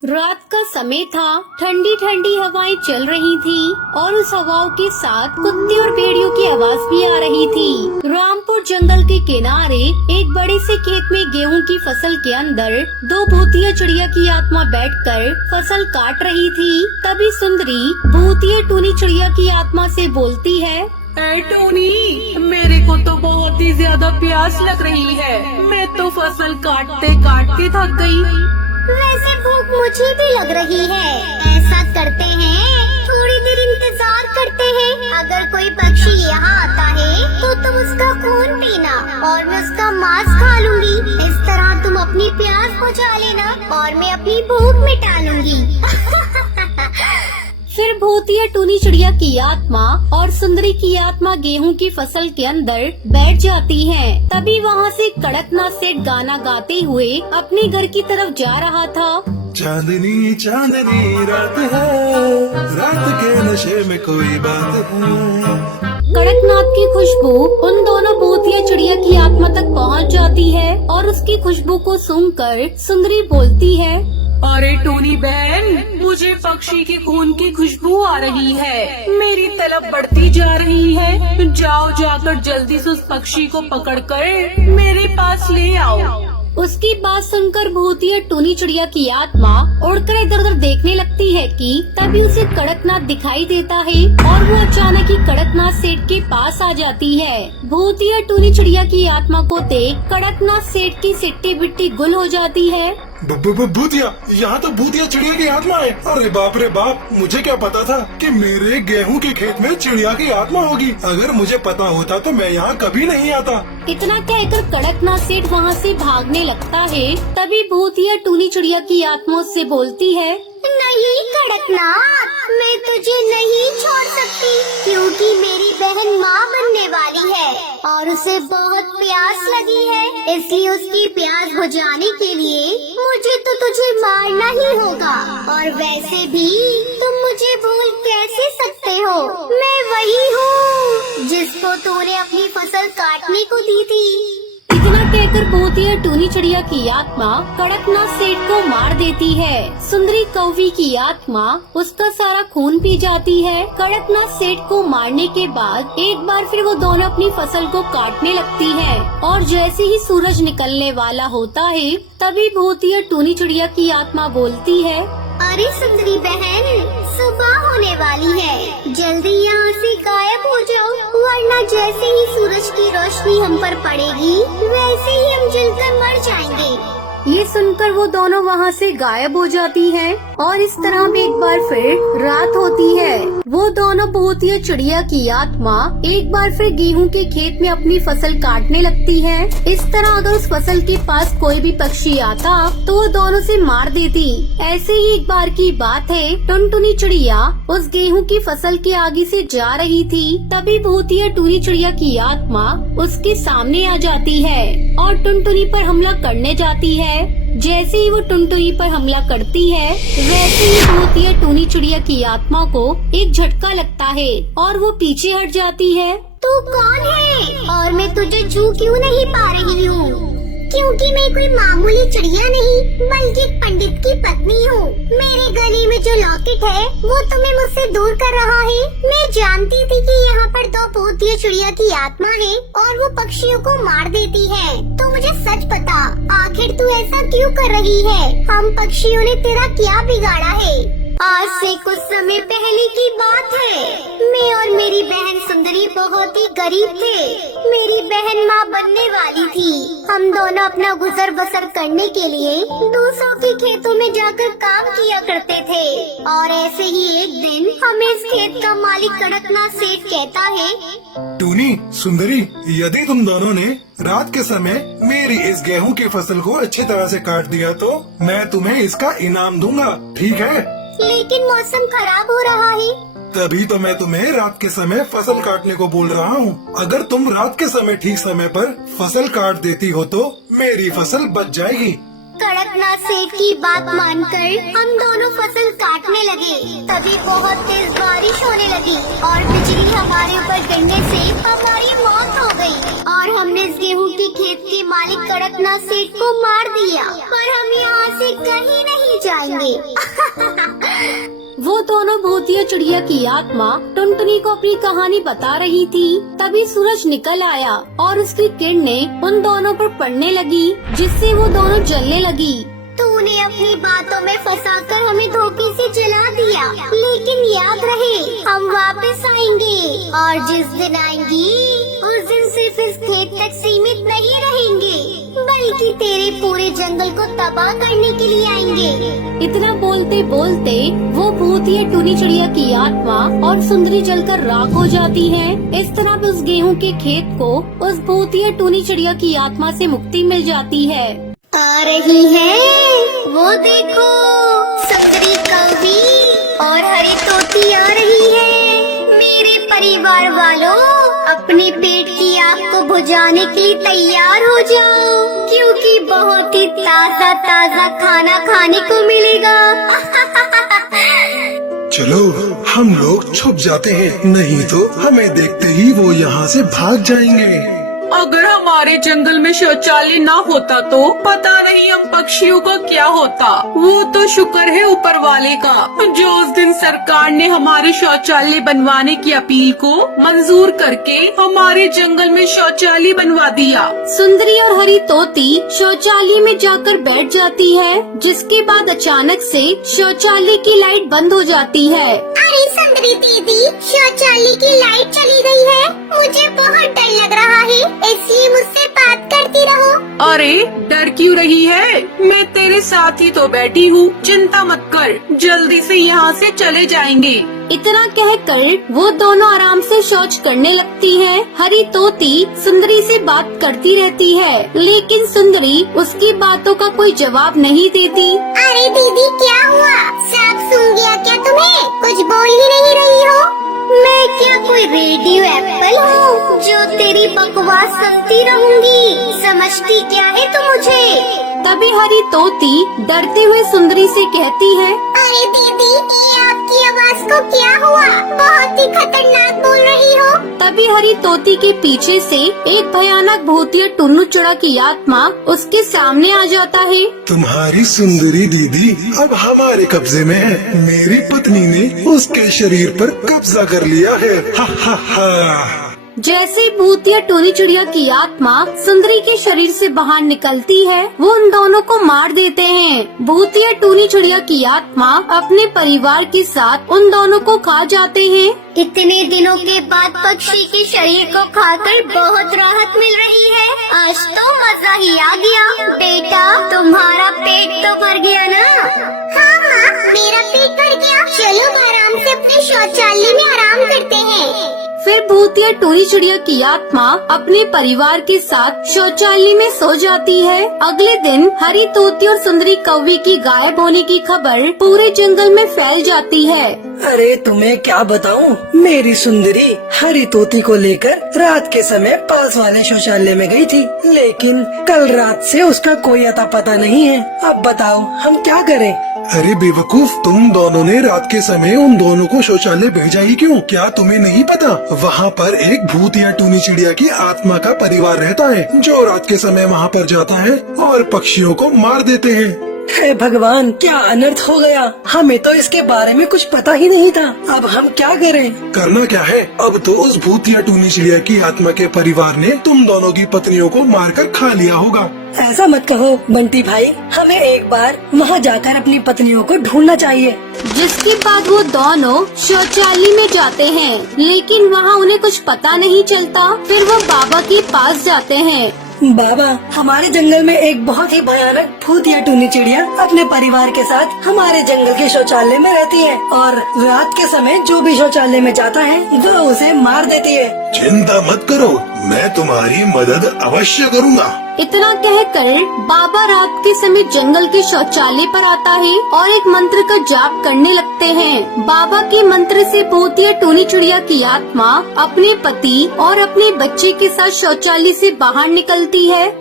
रात का समय था। ठंडी ठंडी हवाएं चल रही थी और उस हवाओं के साथ कुत्ते और भेड़ियों की आवाज भी आ रही थी। रामपुर जंगल के किनारे एक बड़े से खेत में गेहूं की फसल के अंदर दो भूतिया चिड़िया की आत्मा बैठकर फसल काट रही थी। तभी सुंदरी भूतिया टूनी चिड़िया की आत्मा से बोलती है, ए टोनी, मेरे को तो बहुत ही ज्यादा प्यास लग रही है। मैं तो फसल काटते काटते थक गई। वैसे भूख मुझे भी लग रही है। ऐसा करते हैं, थोड़ी देर इंतजार करते हैं। अगर कोई पक्षी यहाँ आता है तो तुम उसका खून पीना और मैं उसका मांस खा लूंगी। इस तरह तुम अपनी प्यास बुझा लेना और मैं अपनी भूख मिटा लूंगी। फिर भूतिया टूनी चिड़िया की आत्मा और सुंदरी की आत्मा गेहूं की फसल के अंदर बैठ जाती हैं। तभी वहाँ से कड़कनाथ सेठ गाना गाते हुए अपने घर की तरफ जा रहा था। चांदनी चांदनी रात है, रात के नशे में कोई बात है। कड़कनाथ की खुशबू उन दोनों भूतिया चिड़िया की आत्मा तक पहुँच जाती है और उसकी खुशबू को सूंघकर सुंदरी बोलती है, अरे टोनी बहन, मुझे पक्षी के खून की खुशबू आ रही है। मेरी तलब बढ़ती जा रही है। जाओ, जाकर जल्दी से उस पक्षी को पकड़कर मेरे पास ले आओ। उसकी बात सुनकर भूतिया टूनी चिड़िया की आत्मा उड़कर इधर उधर देखने लगती है कि तभी उसे कड़कनाथ दिखाई देता है और वो अचानक ही कड़कनाथ सेठ के पास आ जाती है। भूतिया टूनी चिड़िया की आत्मा को देख कड़कनाथ सेठ की सिट्टी बिट्टी गुल हो जाती है। भूतिया, यहाँ तो भूतिया चिड़िया की आत्मा है। अरे बाप रे बाप, मुझे क्या पता था कि मेरे गेहूं के खेत में चिड़िया की आत्मा होगी। अगर मुझे पता होता तो मैं यहाँ कभी नहीं आता। इतना कहकर कड़कनाथ सेठ वहाँ से भागने लगता है। तभी भूतिया टूनी चिड़िया की आत्मा उससे बोलती है, नहीं कड़कनाथ, मैं तुझे नहीं छोड़ सकती, क्योंकि मेरी बहन माँ बनने वाली है और उसे बहुत प्यास लगी है। इसलिए उसकी प्यास बुझाने के लिए मुझे तो तुझे मारना ही होगा। और वैसे भी तुम मुझे भूल कैसे सकते हो? मैं वही हूँ जिसको तूने अपनी फसल काटने को दी थी। इतना कहकर भूतिया टूनी चिड़िया की आत्मा कड़कनाथ सेठ को मार देती है। सुंदरी कौवी की आत्मा उसका सारा खून पी जाती है। कड़कनाथ सेठ को मारने के बाद एक बार फिर वो दोनों अपनी फसल को काटने लगती है और जैसे ही सूरज निकलने वाला होता है तभी भूतिया टूनी चिड़िया की आत्मा बोलती है, अरे सुंदरी बहन, सुबह होने वाली है, जल्दी यहाँ से गायब हो जाओ, वरना जैसे ही सूरज की रोशनी हम पर पड़ेगी वैसे ही हम जलकर मर जाएंगे। ये सुनकर वो दोनों वहाँ से गायब हो जाती हैं और इस तरह भी एक बार फिर रात होती है। वो दोनों भूतिया चिड़िया की आत्मा एक बार फिर गेहूं के खेत में अपनी फसल काटने लगती है। इस तरह अगर उस फसल के पास कोई भी पक्षी आता तो वो दोनों से मार देती। ऐसे ही एक बार की बात है, टुनटुनी चिड़िया उस गेहूं की फसल के आगे से जा रही थी। तभी भूतिया टूनी चिड़िया की आत्मा उसके सामने आ जाती है और टुनटुनी पर हमला करने जाती है। जैसे ही वो टुनटुनी पर हमला करती है वैसे ही भूतिया टूनी चिड़िया की आत्मा को एक झटका लगता है और वो पीछे हट जाती है। तू कौन है और मैं तुझे छू क्यों नहीं पा रही हूँ? क्योंकि मैं कोई मामूली चिड़िया नहीं बल्कि एक पंडित की पत्नी हूँ। मेरे गले में जो लॉकेट है वो तुम्हें मुझसे दूर कर रहा है। मैं जानती थी कि यहाँ पर दो भूतिया चिड़िया की आत्मा है और वो पक्षियों को मार देती है। तो मुझे सच बता, आखिर तू ऐसा क्यों कर रही है? हम पक्षियों ने तेरा क्या बिगाड़ा है? आज से कुछ समय पहले की बात है, मैं और मेरी बहन सुंदरी बहुत ही गरीब थे। मेरी बहन माँ बनने वाली थी। हम दोनों अपना गुजर बसर करने के लिए दूसरों के खेतों में जाकर काम किया करते थे। और ऐसे ही एक दिन हमें इस खेत का मालिक कड़कनाथ सेठ कहता है, टूनी, सुंदरी, यदि तुम दोनों ने रात के समय मेरी इस गेहूं की फसल को अच्छी तरह से काट दिया तो मैं तुम्हें इसका इनाम दूंगा, ठीक है? लेकिन मौसम खराब हो रहा है। तभी तो मैं तुम्हें रात के समय फसल काटने को बोल रहा हूँ। अगर तुम रात के समय ठीक समय पर फसल काट देती हो तो मेरी फसल बच जाएगी। कड़कनाथ सेठ की बात मानकर हम दोनों फसल काटने लगे। तभी बहुत तेज बारिश होने लगी और बिजली हमारे ऊपर गिरने से हमारी मौत हो गई और हमने इस गेहूं के खेत के मालिक कड़कनाथ सेठ को मार दिया। पर हम यहाँ से कहीं नहीं जाएंगे। वो दोनों भूतिया चिड़िया की आत्मा टुनटुनी को अपनी कहानी बता रही थी। तभी सूरज निकल आया और उसकी किरणें उन दोनों पर पड़ने लगी, जिससे वो दोनों जलने लगी। तूने अपनी बातों में फंसाकर हमें धोखे से जला दिया, लेकिन याद रहे हम वापस आएंगे और जिस दिन आएंगी उस दिन सिर्फ इस खेत तक सीमित नहीं रहेंगे, बल्कि तेरे पूरे जंगल को तबाह करने के लिए आएंगे। इतना बोलते बोलते वो भूतिया टूनी चिड़िया की आत्मा और सुंदरी जलकर राख हो जाती है। इस तरह उस गेहूं के खेत को उस भूतिया टूनी चिड़िया की आत्मा से मुक्ति मिल जाती है। आ रही है वो देखो, सुंदरी कौवी और हरी तोती आ रही है। मेरे परिवार वालों, अपने पेट की आग को बुझाने के लिए तैयार हो जाओ, क्योंकि बहुत ही ताज़ा ताज़ा खाना खाने को मिलेगा। चलो हम लोग छुप जाते हैं, नहीं तो हमें देखते ही वो यहाँ से भाग जाएंगे। अगर हमारे जंगल में शौचालय ना होता तो पता नहीं हम पक्षियों का क्या होता। वो तो शुक्र है ऊपर वाले का, जो उस दिन सरकार ने हमारे शौचालय बनवाने की अपील को मंजूर करके हमारे जंगल में शौचालय बनवा दिया। सुंदरी और हरी तोती शौचालय में जाकर बैठ जाती है, जिसके बाद अचानक से शौचालय की लाइट बंद हो जाती है। अरे सुंदरी दीदी, शौचालय की लाइट चली गई है। मुझे बहुत डर लग रहा है, इसलिए मुझसे बात करती रहो। अरे डर क्यों रही है, मैं तेरे साथ ही तो बैठी हूँ, चिंता मत कर, जल्दी से यहाँ से चले जाएंगे। इतना कहकर वो दोनों आराम से शौच करने लगती है। हरी तोती सुंदरी से बात करती रहती है, लेकिन सुंदरी उसकी बातों का कोई जवाब नहीं देती। अरे दीदी क्या हुआ, सांप सूंघ गया क्या तुम्हें? कुछ बोल ही नहीं रही हो। मैं क्या कोई रेडियो एप्पल हूँ जो तेरी बकवास सुनती रहूंगी? समझती क्या है तू मुझे? तभी हरी तोती डरते हुए सुंदरी से कहती है, अरे दीदी, ये आपकी आवाज को क्या हुआ? बहुत ही खतरनाक बोल रही हो। तभी हरी तोती के पीछे से एक भयानक भूतिया टुन्नू चिड़ा की आत्मा उसके सामने आ जाता है। तुम्हारी सुंदरी दीदी अब हमारे कब्जे में है। मेरी पत्नी ने उसके शरीर पर कब्जा कर लिया है। हा हा हा। जैसे भूतिया टूनी चिड़िया की आत्मा सुंदरी के शरीर से बाहर निकलती है, वो उन दोनों को मार देते हैं। भूतिया टूनी चिड़िया की आत्मा अपने परिवार के साथ उन दोनों को खा जाते हैं। इतने दिनों के बाद पक्षी के शरीर को खाकर बहुत राहत मिल रही है। आज तो मजा ही आ गया। बेटा, तुम्हारा पेट तो भर गया ना? हाँ हाँ, मेरा पेट भर गया। चलो आराम से अपने शौचालय में आराम करते हैं। फिर भूतिया टूनी चिड़िया की आत्मा अपने परिवार के साथ शौचालय में सो जाती है। अगले दिन हरी तोती और सुंदरी कौवी की गायब होने की खबर पूरे जंगल में फैल जाती है। अरे तुम्हें क्या बताऊं, मेरी सुंदरी हरी तोती को लेकर रात के समय पास वाले शौचालय में गई थी, लेकिन कल रात से उसका कोई अता पता नहीं है। अब बताओ हम क्या करें? अरे बेवकूफ, तुम दोनों ने रात के समय उन दोनों को शौचालय भेजा ही क्यों? क्या तुम्हें नहीं पता वहाँ पर एक भूतिया टूनी चिड़िया की आत्मा का परिवार रहता है, जो रात के समय वहाँ पर जाता है और पक्षियों को मार देते हैं। हे भगवान, क्या अनर्थ हो गया। हमें तो इसके बारे में कुछ पता ही नहीं था। अब हम क्या करें? करना क्या है, अब तो उस भूतिया टूनी चिड़िया की आत्मा के परिवार ने तुम दोनों की पत्नियों को मारकर खा लिया होगा। ऐसा मत कहो बंटी भाई, हमें एक बार वहाँ जाकर अपनी पत्नियों को ढूंढना चाहिए। जिसके बाद वो दोनों शौचालय में जाते हैं, लेकिन वहाँ उन्हें कुछ पता नहीं चलता। फिर वो बाबा के पास जाते हैं। बाबा, हमारे जंगल में एक बहुत ही भयानक भूतिया टूनी चिड़िया अपने परिवार के साथ हमारे जंगल के शौचालय में रहती है और रात के समय जो भी शौचालय में जाता है वो उसे मार देती है। चिंता मत करो, मैं तुम्हारी मदद अवश्य करूँगा। इतना कहकर बाबा रात के समय जंगल के शौचालय पर आता है और एक मंत्र का जाप करने लगते हैं। बाबा के मंत्र से भूतिया टूनी चिड़िया की आत्मा अपने पति और अपने बच्चे के साथ शौचालय से बाहर निकलती है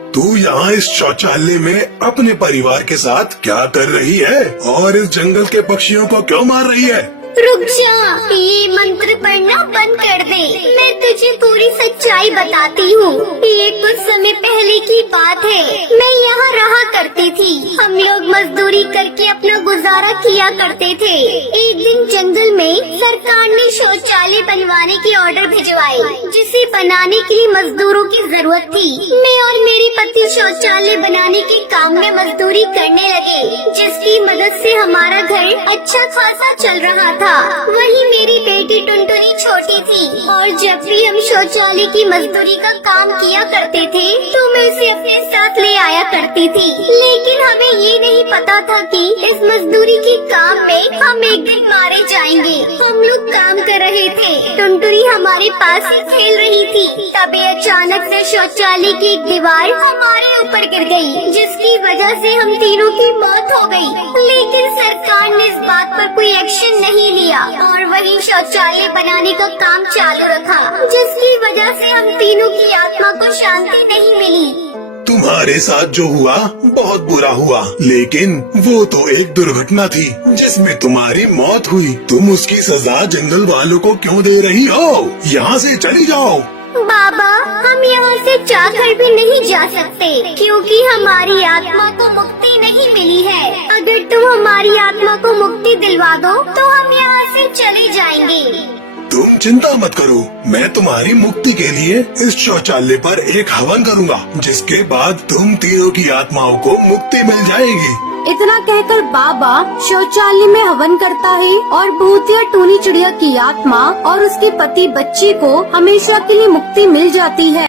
तू यहाँ इस शौचालय में अपने परिवार के साथ क्या कर रही है और इस जंगल के पक्षियों को क्यों मार रही है? रुक जा, ये मंत्र पढ़ना बंद कर दे। मैं तुझे पूरी सच्चाई बताती हूँ। ये कुछ समय पहले की बात है। मैं यहाँ रहा करती थी। हम लोग मजदूरी करके अपना गुजारा किया करते थे। एक दिन जंगल में सरकार ने शौचालय बनवाने के ऑर्डर भिजवाए, जिसे बनाने के लिए मजदूरों की जरूरत थी। मैं और मेरे पति शौचालय बनाने के काम में मजदूरी करने लगे, जिसकी मदद से हमारा घर अच्छा खासा चल रहा था। वहीं मेरी बेटी टुनटुनी छोटी थी और जब भी हम शौचालय की मजदूरी का काम किया करते थे तो मैं उसे अपने साथ ले आया करती थी। लेकिन हमें ये नहीं पता था कि इस मजदूरी के काम में हम एक दिन मारे जाएंगे। हम लोग काम कर रहे थे, टुनटुनी हमारे पास ही खेल रही थी। तभी अचानक से शौचालय की एक दीवार हमारे ऊपर गिर गई, जिसकी वजह से हम तीनों की मौत हो गई। लेकिन सरकार ने इस बात पर कोई एक्शन नहीं लिया और वही शौचालय बनाने का काम चालू रखा, जिसकी वजह से हम तीनों की आत्मा को शांति नहीं मिली। तुम्हारे साथ जो हुआ बहुत बुरा हुआ, लेकिन वो तो एक दुर्घटना थी जिसमें तुम्हारी मौत हुई। तुम उसकी सजा जंगल वालों को क्यों दे रही हो? यहाँ से चली जाओ। बाबा, हम यहाँ से चाहकर भी नहीं जा सकते, क्योंकि हमारी आत्मा को मुक्ति नहीं मिली है। अगर तुम हमारी आत्मा को मुक्ति दिलवा दो तो हम यहाँ से चले जाएंगे। तुम चिंता मत करो, मैं तुम्हारी मुक्ति के लिए इस शौचालय पर एक हवन करूँगा, जिसके बाद तुम तीनों की आत्माओं को मुक्ति मिल जाएगी। इतना कहकर बाबा शौचालय में हवन करता है और भूतिया टूनी चिड़िया की आत्मा और उसके पति बच्चे को हमेशा के लिए मुक्ति मिल जाती है।